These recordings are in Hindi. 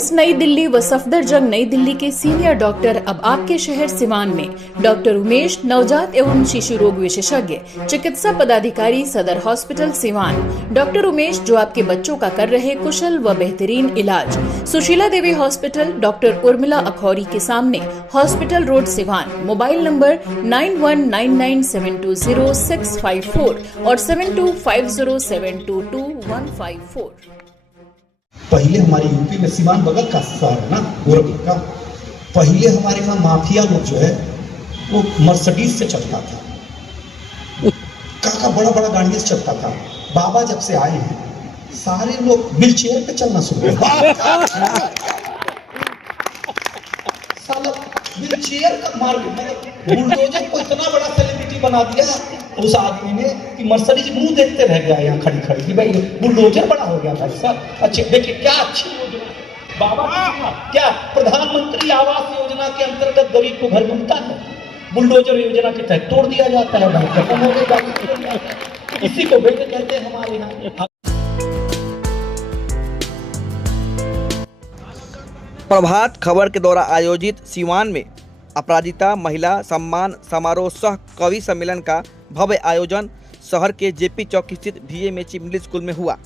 रिम्स नई दिल्ली व सफदरजंग नई दिल्ली के सीनियर डॉक्टर अब आपके शहर सिवान में। डॉक्टर उमेश, नवजात एवं शिशु रोग विशेषज्ञ, चिकित्सा पदाधिकारी, सदर हॉस्पिटल सिवान। डॉक्टर उमेश जो आपके बच्चों का कर रहे कुशल व बेहतरीन इलाज। सुशीला देवी हॉस्पिटल, डॉक्टर उर्मिला अखौरी के सामने, hospital road Siwan. Mobile number 9199720654 और 7250722154। पहले हमारी यूपी में सिवान बगल का शहर है ना, गोरखपुर का। पहले हमारे यहाँ माफिया लोग जो है वो मर्सिडीज से चलता था, काका बड़ा बड़ा गाड़ियों से चलता था। बाबा जब से आए हैं सारे लोग व्हील चेयर पे चलना शुरू हुआ। साला व्हील चेयर का मार्ग बुलडोजर को इतना बड़ा सेलिब्रिटी बना दिया उस आदमी ने कि मर्सिडीज मुंह देखते रह गया यहाँ खड़ी खड़ी कि भाई बुलडोजर बड़ा हो गया भाई साहब। अच्छे देखिए क्या अच्छी योजना बाबा, क्या प्रधानमंत्री आवास योजना के अंतर्गत गरीब को घर मिलता है, बुलडोजर योजना के तहत तोड़ दिया जाता है, भाई खत्म हो गया। इसी को बेटे कहते हैं हमारे यहाँ। प्रभात खबर के द्वारा आयोजित सिवान में अपराजिता महिला सम्मान समारोह सह कवि सम्मेलन का भव्य आयोजन शहर के जेपी चौक स्थित डीएमएच मिडिल स्कूल में हुआ।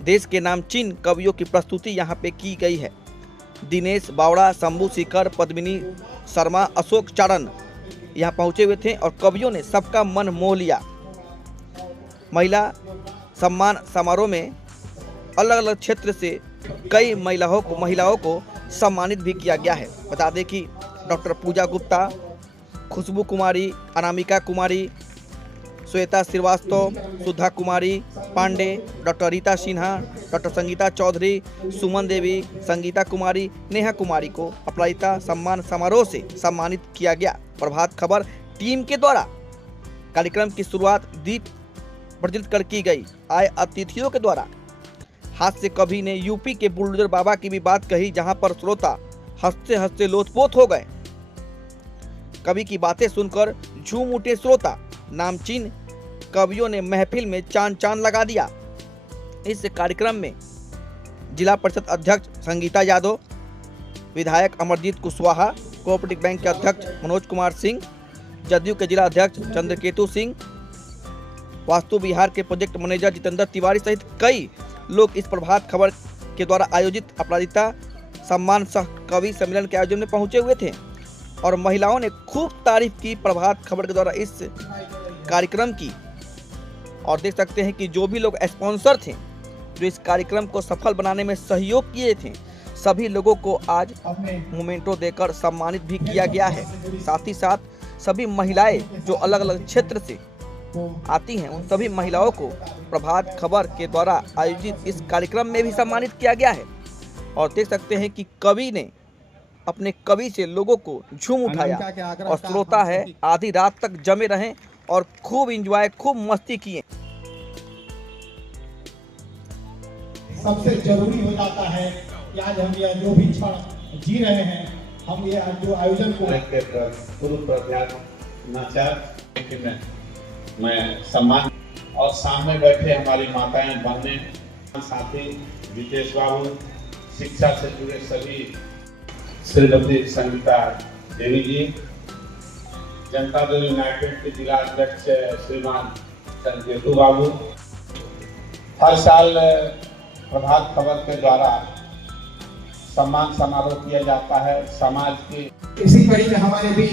देश के नामचीन कवियों की प्रस्तुति यहां पे की गई है। दिनेश बावड़ा, शंभू शिखर, पद्मिनी शर्मा, अशोक चारण यहां पहुंचे हुए थे और कवियों ने सबका मन मोह लिया। महिला सम्मान समारोह में अलग अलग क्षेत्र से कई महिलाओं को सम्मानित भी किया गया है। बता दें कि डॉक्टर पूजा गुप्ता, खुशबू कुमारी, अनामिका कुमारी, श्वेता श्रीवास्तव, सुधा कुमारी पांडे, डॉक्टर रीता सिन्हा, डॉक्टर संगीता चौधरी, सुमन देवी, संगीता कुमारी, नेहा कुमारी को अपराजिता सम्मान समारोह से सम्मानित किया गया। प्रभात खबर टीम के द्वारा कार्यक्रम की शुरुआत दीप प्रज्वलित कर की गई। आए अतिथियों के द्वारा हाथ से कवि ने यूपी के बुलडोजर बाबा की भी बात कही, जहां पर श्रोता हंसते हंसते लोटपोट हो गए। कवि की बातें सुनकर झूम उठे श्रोता। नामचीन कवियों ने महफिल में चांद लगा दिया। इस कार्यक्रम में जिला परिषद अध्यक्ष संगीता यादव, विधायक अमरजीत कुशवाहा, कोऑपरेटिव बैंक के अध्यक्ष मनोज कुमार सिंह, जदयू के जिला अध्यक्ष चंद्रकेतु सिंह, वास्तु विहार के प्रोजेक्ट मैनेजर जितेंद्र तिवारी सहित कई लोग इस प्रभात खबर के द्वारा आयोजित अपराजिता सम्मान सह कवि सम्मेलन के आयोजन में पहुंचे हुए थे और महिलाओं ने खूब तारीफ की प्रभात खबर के द्वारा इस कार्यक्रम की। और देख सकते हैं कि जो भी लोग स्पॉन्सर थे जो इस कार्यक्रम को सफल बनाने में सहयोग किए थे, सभी लोगों को आज मोमेंटो देकर सम्मानित भी किया गया है। साथ ही साथ सभी महिलाएं जो अलग अलग क्षेत्र से आती हैं उन सभी महिलाओं को प्रभात खबर के द्वारा आयोजित इस कार्यक्रम में भी सम्मानित किया गया है। और देख सकते हैं कि कवि ने अपने कवि से लोगों को झूम उठाया और श्रोता है आधी रात तक जमे रहें और खूब एंजॉय, खूब मस्ती किए। सबसे जरूरी हो जाता है कि आज हम यह जो भी क्षण जी रहे हैं, हम ये जो आयोजन को मैं सम्मान और सामने बैठे हमारी माताएं बहनें, साथी विदेश बाबू, शिक्षा से जुड़े सभी, श्रीमती संगीता देवी जी, जनता दल यूनाइटेड के जिला अध्यक्ष श्रीमान चंद्रकेतु बाबू। हर साल प्रभात खबर के द्वारा सम्मान समारोह किया जाता है। समाज के इसी कड़ी में हमारे भी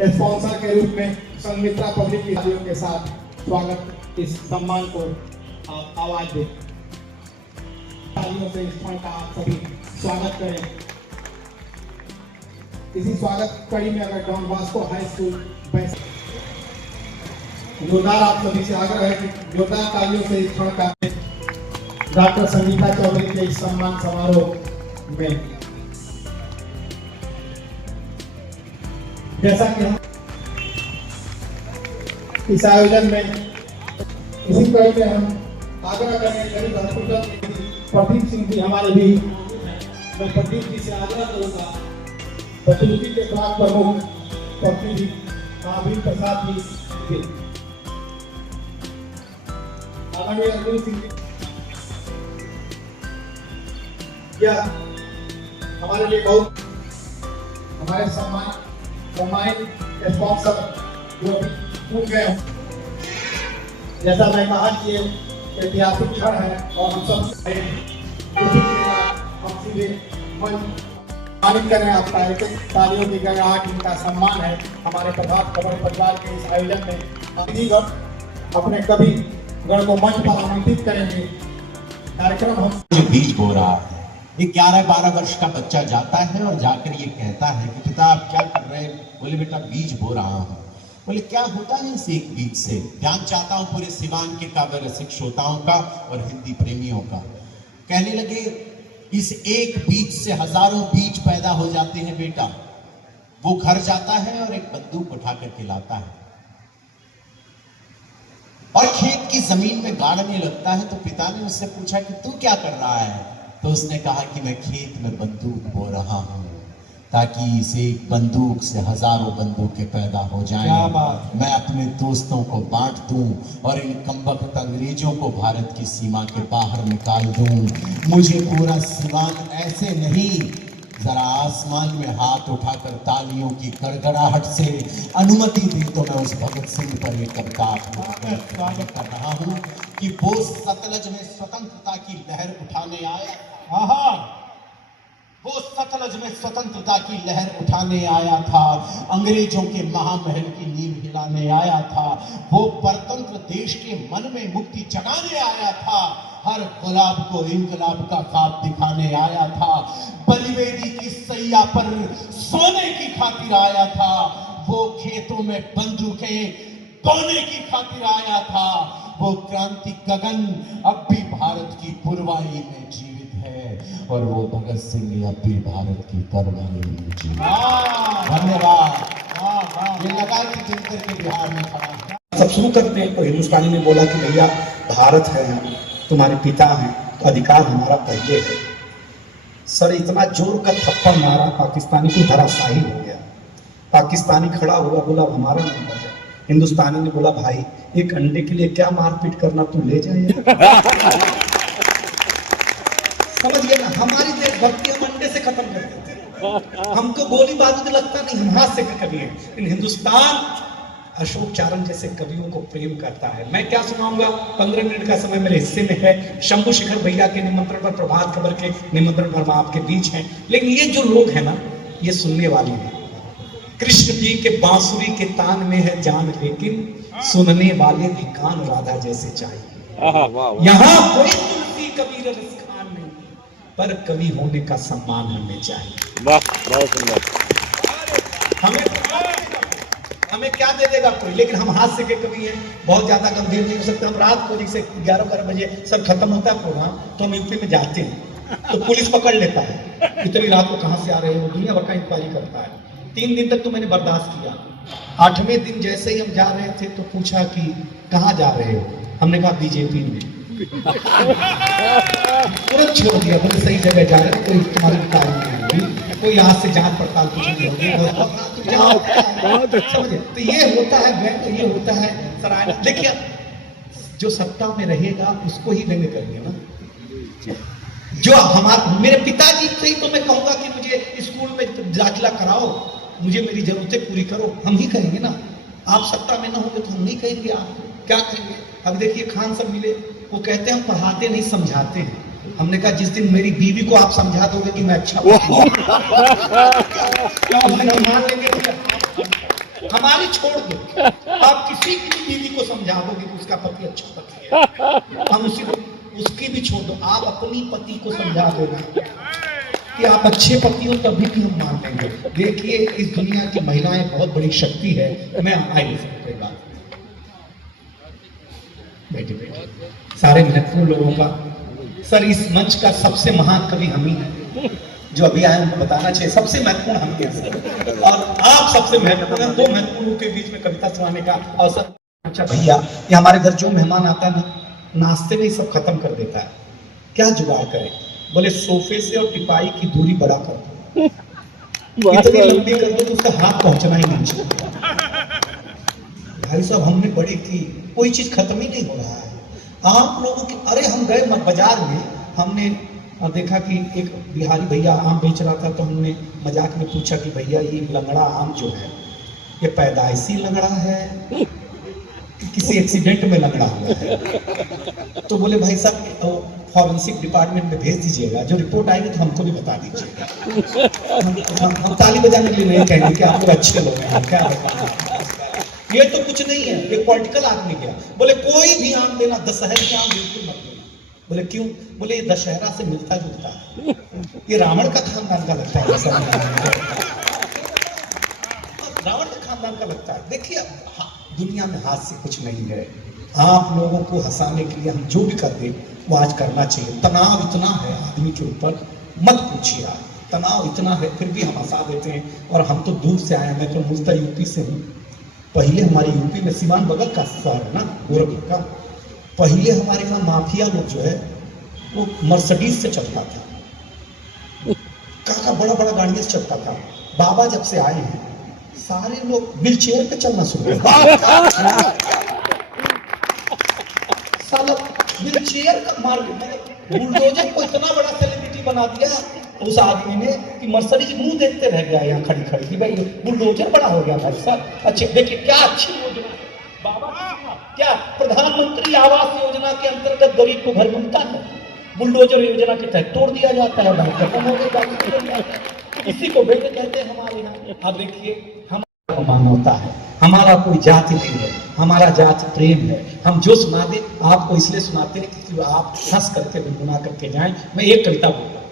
स्पॉन्सर के रूप में संगीता पब्लिक विद्यालयों के साथ स्वागत, इस सम्मान को आप आवाज दें, तालियों से इस क्षण का आप सभी स्वागत करें। इसी स्वागत कड़ी में अगर डॉन बॉस्को हाई स्कूल जोरदार आप सभी से आग्रह है कि जोरदार तालियों से इस क्षण का डॉक्टर संगीता चौधरी के इस सम्मान समारोह में, जैसा कि हम इस आयोजन में इसी कड़ी में हम आग्रह करेंगे गरीब हॉस्पिटल प्रदीप सिंह जी हमारे भी, मैं प्रदीप जी से आग्रह करूंगा फैसिलिटी के ब्लॉक प्रमुख प्रतिनिधि महावीर प्रसाद जी आदरणीय अर्जुन सिंह जी यह हमारे लिए बहुत हमारे सम्मानित स्पॉन्सर जो टूट गए, जैसा मैं कहा कि ये ऐतिहासिक क्षण है और हम सब हम सीधे सम्मानित करें। आपका एक तालियों की गड़गड़ाहट, इनका सम्मान है हमारे प्रभात खबर परिवार के इस आयोजन में। अतिथिगण अपने कवि गण को मंच पर आमंत्रित करेंगे। कार्यक्रम हम जो बीज बो रहा है, ये 11-12 वर्ष का बच्चा जाता है और जाकर ये कहता है कि पिता आप क्या कर रहे हैं? बोले बेटा बीज बो रहा हूँ। बोले क्या होता है इस एक बीज से? ध्यान चाहता हूँ पूरे सिवान के काव्य रसिक श्रोताओं का और हिंदी प्रेमियों का। कहने लगे इस एक बीज से हजारों बीज पैदा हो जाते हैं बेटा। वो घर जाता है और एक बंदूक उठा करके लाता है और खेत की जमीन में गाड़ने लगता है। तो पिता ने उससे पूछा कि तू क्या कर रहा है? तो उसने कहा कि मैं खेत में बंदूक बो रहा हूं ताकि इस एक बंदूक से हजारों बंदूकें पैदा हो जाएं। मैं अपने दोस्तों को बांट दूं और इन कमबख्त अंग्रेजों को भारत की सीमा के बाहर निकाल दूं। मुझे पूरा सिवान ऐसे नहीं, जरा आसमान में हाथ उठाकर तालियों की गड़गड़ाहट से अनुमति दी तो मैं उस भगत सिंह पर एक कविता स्वागत कर रहा हूं कि वो सतलज में स्वतंत्रता की लहर उठाने आया। वो सतलज में स्वतंत्रता की लहर उठाने आया था, अंग्रेजों के महामहल की नींव हिलाने आया था। वो परतंत्र देश के मन में मुक्ति जगाने आया था, हर गुलाब को इनकलाब का ख्वाब दिखाने आया था। बलिवेदी की सैया पर सोने की खातिर आया था, वो खेतों में बंदूकें बोने की खातिर आया था। वो क्रांति गगन अब भी भारत की पुरवाई में जीवित है और वो भगत सिंह अब भी भारत की तरवाई में जीवित है। धन्यवाद। ये लगा कि दिनकर के बिहार में खड़ा है। सब शुरू करते हैं तो हिंदुस्तानी ने बोला कि भैया भारत है, तुम्हारे पिता हैं, तो अधिकार हमारा पहले है। सर इतना जोर का थप्पड़ मारा, पाकिस्तानी को धराशाही हो गया। पाकिस्तानी खड़ा हुआ, बोला हमारा नंबर है। हिंदुस्तानी ने बोला भाई एक अंडे के लिए क्या मारपीट करना, तू ले जाए। समझ गया ना, हमारी देशभक्ति हम अंडे से खत्म कर देते हैं। हमको गोली बारूद लगता नहीं, हम हाथ से कभी है। लेकिन हिंदुस्तान अशोक चारण जैसे कवियों को प्रेम करता है। मैं क्या सुनाऊंगा, 15 मिनट का समय मेरे हिस्से में है। शंभू शेखर भैया के निमंत्रण पर, प्रभात खबर के निमंत्रण पर मैं आपके बीच हैं। लेकिन ये जो लोग हैं ना, ये सुनने वाले हैं। कृष्ण जी के बांसुरी के तान में है जान, लेकिन सुनने वाले भी कान राधा जैसे चाहिए। यहाँ कोई तुलसी कबीर रस खान नहीं, पर कवि होने का सम्मान हमें चाहिए। बहुत सुंदर। हमें क्या दे देगा कोई, लेकिन हम हाथ से के कवि हैं, बहुत ज्यादा गंभीर नहीं हो सकते। हम रात को जैसे 11 बजे सब खत्म होता है प्रोग्राम, तो हम यूपी में जाते हैं तो पुलिस पकड़ लेता है, इतनी रात को कहां से आ रहे हो, दुनिया भर का इंक्वायरी करता है। 3 दिन तक तो मैंने बर्दाश्त किया। 8वें दिन जैसे ही हम जा रहे थे तो पूछा कि कहाँ जा रहे हो, हमने कहा बीजेपी में। तुरंत छोड़ दिया, बोले सही जगह जा रहे हो, कोई तुम्हारी कार्य नहीं होगी, कोई यहाँ से जांच पड़ताल कुछ नहीं होगी। समझे? तो ये होता है व्यंग, ये होता है सराहना। देखिए जो सत्ता में रहेगा उसको ही व्यंग करेंगे ना। जो हमारे मेरे पिताजी से ही तो मैं कहूंगा कि मुझे स्कूल में दाखिला कराओ, मुझे मेरी जरूरतें पूरी करो, हम ही कहेंगे ना। आप सत्ता में ना होंगे तो हम नहीं कहेंगे, आप क्या कहेंगे। अब देखिए खान सब मिले, वो कहते हैं हम पढ़ाते नहीं समझाते हैं। हमने कहा जिस दिन मेरी बीवी को आप समझा दोगे कि मैं अच्छा मान लेंगे तो हमारी छोड़ दो, आप किसी की भी बीवी को समझा दोगे कि उसका पति अच्छा पति है, हम उसकी भी छोड़ दो। आप अपनी पति को समझा दोगे कि आप अच्छे पति हो, तभी भी हम मान लेंगे। देखिए इस दुनिया की महिलाएं बहुत बड़ी शक्ति है। मैं आई नहीं सकते बात, बैठे बैठे सारे महत्वपूर्ण लोगों का। सर इस मंच का सबसे महान कवि हम ही हैं, जो अभी आए उनको बताना चाहिए, सबसे महत्वपूर्ण हम हैं सर, और आप सबसे महत्वपूर्ण हैं। 2 महत्वपूर्णों के बीच में कविता सुनाने का अवसर। अच्छा भैया, ये हमारे घर जो मेहमान आता है ना, नाश्ते में ही सब खत्म कर देता है, क्या जुगाड़ करें। बोले सोफे से और टिपाई की दूरी बड़ा कर दो, इतनी लंबी कर दो तो उसका हाथ पहुंचना ही नहीं चाहिए। भाई साहब हमने बड़ी की, कोई चीज खत्म ही नहीं हो रहा है। आप लोगों के, अरे हम गए बाजार में, हमने और देखा कि एक बिहारी भैया आम बेच रहा था, तो हमने मजाक में पूछा कि भैया ये लंगड़ा आम जो है ये पैदाइशी लंगड़ा है कि किसी एक्सीडेंट में लंगड़ा हुआ है? तो बोले भाई साहब फॉरेंसिक डिपार्टमेंट में भेज दीजिएगा, जो रिपोर्ट आएगी तो हमको भी बता दीजिएगा। हम ताली बजाने के लिए नहीं कहेंगे कि आप लोग अच्छे लोग हैं, क्या बताएं। ये तो कुछ नहीं है। एक पॉलिटिकल आदमी गया, बोले कोई भी आम देना, दशहरे के आम बिल्कुल मत देना। बोले क्यों? बोले ये दशहरा से मिलता जुलता है, ये रावण का खानदान का लगता है। रावण के खानदान का लगता है। देखिए दुनिया में हाथ से कुछ नहीं है। आप लोगों को हंसाने के लिए हम जो भी कर दे वो आज करना चाहिए। तनाव इतना है आदमी के ऊपर, मत पूछिए आप, तनाव इतना है, फिर भी हम हंसा देते हैं। और हम तो दूर से आए हैं, मैं तो मूलतः यूपी से हूँ। पहले हमारे यूपी में सीवान बगल का शहर है ना, गोरखपुर का। पहले हमारे यहाँ माफिया लोग जो है वो मर्सिडीज से चलता था, काका बड़ा बड़ा गाड़ियों से चलता था। बाबा जब से आए हैं सारे लोग व्हील चेयर पे चलना शुरू कर साला व्हील चेयर का मार्ग, मतलब बुलडोजर को इतना बड़ा सेलिब्रिटी बना दिया उस आदमी ने कि मर्सिडीज मुंह देखते रह गया यहाँ खड़ी खड़ी कि भाई बुलडोजर बड़ा हो गया भाई साहब। अच्छे देखिए क्या अच्छी योजना बाबा, क्या प्रधानमंत्री आवास योजना के अंतर्गत गरीब को घर मिलता है, बुलडोजर योजना के तहत तोड़ दिया जाता है, भाई खत्म हो गया। इसी को बेटे कहते हैं हमारे यहाँ। अब देखिए हमारा मानवता है, हमारा कोई जाति नहीं है, हमारा जाति प्रेम है। हम जो सुना दे आपको इसलिए सुनाते हैं कि आप हंस करके गुनगुना करके जाएं। मैं एक कविता बोलूंगा,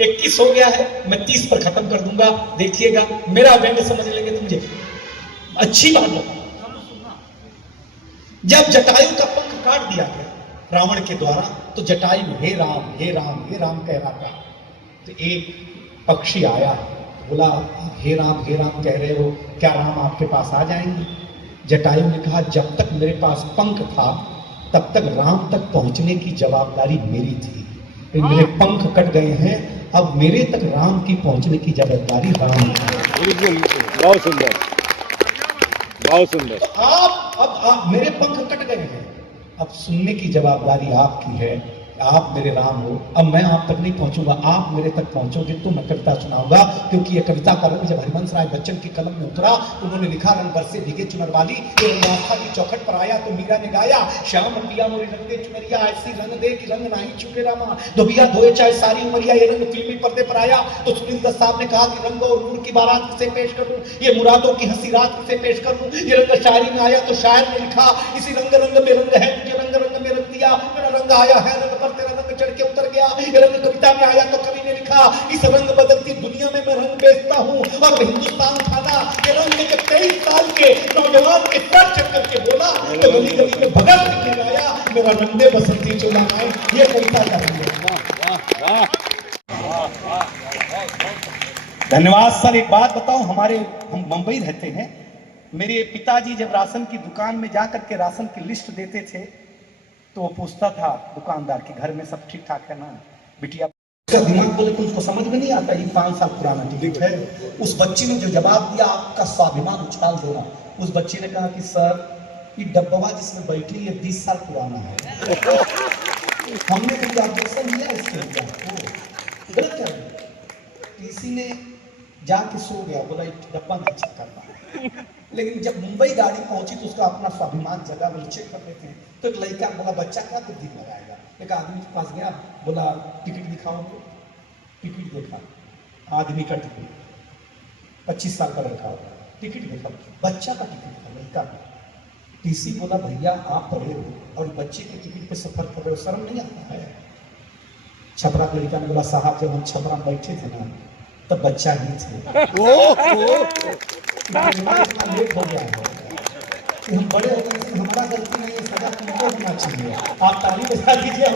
21 हो गया है, मैं 30 पर खत्म कर दूंगा, देखिएगा। मेरा व्यंग्य समझ लेंगे तो मुझे अच्छी बात लगा। जब जटायु का पंख काट दिया गया रावण के द्वारा, तो जटायु हे राम हे राम हे राम कह रहा था। तो एक पक्षी आया, बोला हे राम कह रहे हो, क्या राम आपके पास आ जाएंगे? जटायु ने कहा जब तक मेरे पास पंख था तब तक राम तक पहुंचने की जवाबदारी मेरी थी। मेरे पंख कट गए हैं, अब मेरे तक राम की पहुंचने की जवाबदारी राम की। बिल्कुल, बहुत सुंदर, बहुत सुंदर। तो आप मेरे पंख कट गए हैं, अब सुनने की जवाबदारी आपकी है। आप मेरे राम हो, अब मैं आप तक नहीं पहुंचूंगा, आप मेरे तक पहुंचोगे तो मैं कविता सुनाऊंगा। क्योंकि ये कविता का रंग जब हरिवंश राय बच्चन की कलम में उतरा, उन्होंने लिखा रंग बरसे भीगे चुनर वाली, रास्ता की चौखट पर आया तो मीरा ने गाया, श्याम पिया मोरी रंगे चुनरिया, ऐसी रंग दे कि रंग नहीं छूटे रामा, धोबिया धोए चाहे सारी उमरिया। ये रंग फिल्मी पर्दे पर आया तो सुनील दत्त साहब ने कहा कि रंग और नूर की बारात किसे पेश करूं, ये मुरादों की हंसी रात किसे पेश करूं। ये रंग शायरी में आया तो शायर ने लिखा, इसी रंग रंग में रंग है, तुझे रंग रंग में रंग दिया, मेरा रंग आया है रंग पर तेरा रंग चढ़ के उतर गया। ये रंग कविता में आया तो कवि ने लिखा, इस रंग बदलती दुनिया में मैं रंग बेचता हूँ और हिंदुस्तान खाना। ये रंग के 23 साल के नौजवान के सर चढ़ करके बोला तो गली गली में भगत सिंह ने गाया, मेरा रंग बसंती चोला है। ये कविता का रंग है। धन्यवाद सर। एक बात बताओ, हम मुंबई रहते हैं, मेरे पिताजी जब राशन की दुकान में जाकर के राशन की लिस्ट देते थे तो वो पूछता था दुकानदार के घर में सब ठीक ठाक है ना बिटिया? उसका दिमाग बोले कुछ को समझ में नहीं आता, ये 5 साल पुराना टिकट है। उस बच्चे ने जो जवाब दिया, आपका स्वाभिमान उछाल देना। उस बच्चे ने कहा कि सर ये डब्बा जिसमें बैठी ये 20 साल पुराना है। हमने कभी ऑब्जेक्शन दिया इसके गलत क्या? किसी ने जाके सो गया, बोला डब्बा नहीं चेक करना। लेकिन जब मुंबई गाड़ी पहुंची तो उसका अपना स्वाभिमान जगह में चेक कर लेते हैं। तो एक लड़का बोला बच्चा क्या बुद्धि लगाएगा। एक आदमी के पास गया, बोला टिकट दिखाओ। टिकट देखा, आदमी का टिकट 25 साल का लड़का होगा, टिकट देखा, बच्चा का टिकट था, लड़का का। टीसी बोला भैया आप पढ़े हो और बच्चे के टिकट पे सफर कर रहे हो, शर्म नहीं आता है? छपरा के लड़का ने बोला साहब जब हम छपरा में बैठे थे ना तब बच्चा ही थे। लेट हो गया है कि हम बड़े हो गए, हमारा गलती नहीं है, सजा तुमको होना चाहिए। आप ताली बजा दीजिए।